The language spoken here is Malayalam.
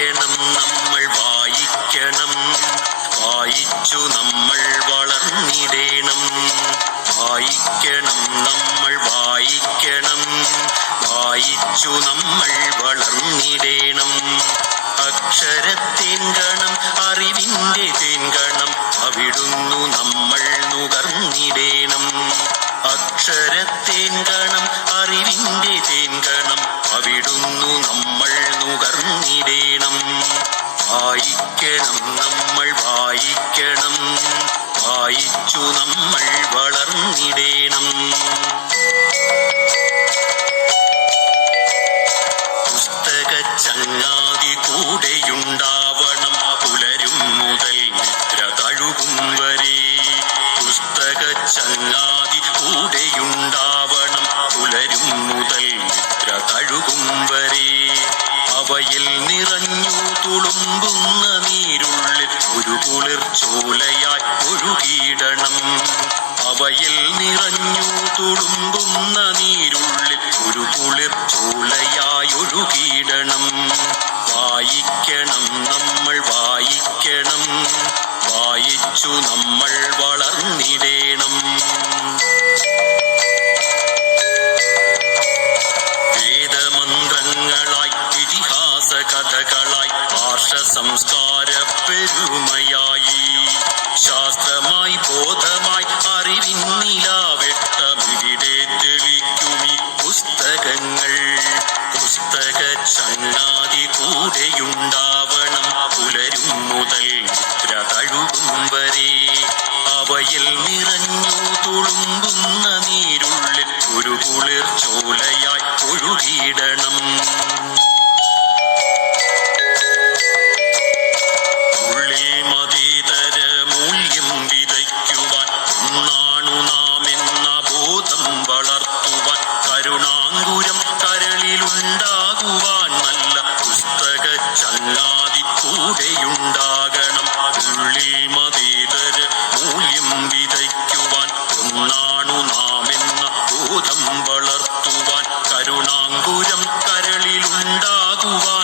വായിക്കണം നമ്മൾ വായിക്കണം, വായിച്ചു നമ്മൾ വളർന്നിടേണം. വായിക്കണം നമ്മൾ വായിക്കണം, വായിച്ചു നമ്മൾ വളർന്നിടേണം. അക്ഷരത്തേൻകണം അറിവിന്റെ തേൻകണം അവിടുന്നു നമ്മൾ നുകർന്നിടേണം. അക്ഷരത്തേൻകണം അറിവിന്റെ തേൻകണം അവിടുന്നു നമ്മൾ നുകർന്നിടേണം. വായിക്കണം നമ്മൾ വായിക്കണം, വായിച്ചു നമ്മൾ വളർന്നിടേണം. പുസ്തക ചങ്ങാതി കൂടെയുണ്ടാവണം പുലരും മുതൽ നിദ്ര തഴുകും വരെ. പുസ്തക ചങ്ങാതി കൂടെയുണ്ടാവണം പുലരും മുതൽ നിദ്ര തഴുകും വരെ. അവയിൽ നിറഞ്ഞു തുളുമ്പുന്ന നീരുള്ളിൽ ഒരു കുളിർച്ചോലയായി ഒഴുകിയിടണം. അവയിൽ നിറഞ്ഞു തുളുമ്പുന്ന നീരുള്ളിൽ ഒരു കുളിർച്ചോലയായി ഒഴുകിയിടണം. വായിക്കണം നമ്മൾ വായിക്കണം, വായിച്ചു നമ്മൾ വളർന്നിടേണം. വേദമന്ത്രങ്ങളായി ഇതിഹാസ കഥകളായി ആർഷ സംസ്കാര പെരുമയായി ശാസ്ത്രമായി ബോധമായി അറിവിൻ നിലാവെട്ടമിവിടെ തെളിക്കുമി പുസ്തകങ്ങൾ. പുസ്തക ചങ്ങാതി കൂടെയുണ്ടാവണം പുലരും മുതൽ നിദ്ര തഴുകും വരെ. അവയിൽ നിറഞ്ഞു തുളുമ്പുന്ന നീരുള്ളിൽ ഒരു കുളിർച്ചോലയായി ഒഴുകിയിടണം. ഉള്ളിൽ മതേതര മൂല്യം വിതയ്ക്കുവാൻ ഒന്നാണു നാം എന്ന ബോധം വളർത്തുവാൻ കരുണാങ്കുരം കരളിലുണ്ടാകുവാൻ നല്ല പുസ്തക ചങ്ങാതി കൂടെയുണ്ടാകണം. ഉള്ളിൽ മതേതര മൂല്യം വിതയ്ക്കുവാൻ ഒന്നാണു നാം എന്ന ബോധം വളർത്തുവാൻ കരുണാങ്കുരം കരളിലുണ്ടാകുവാൻ